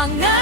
I'm not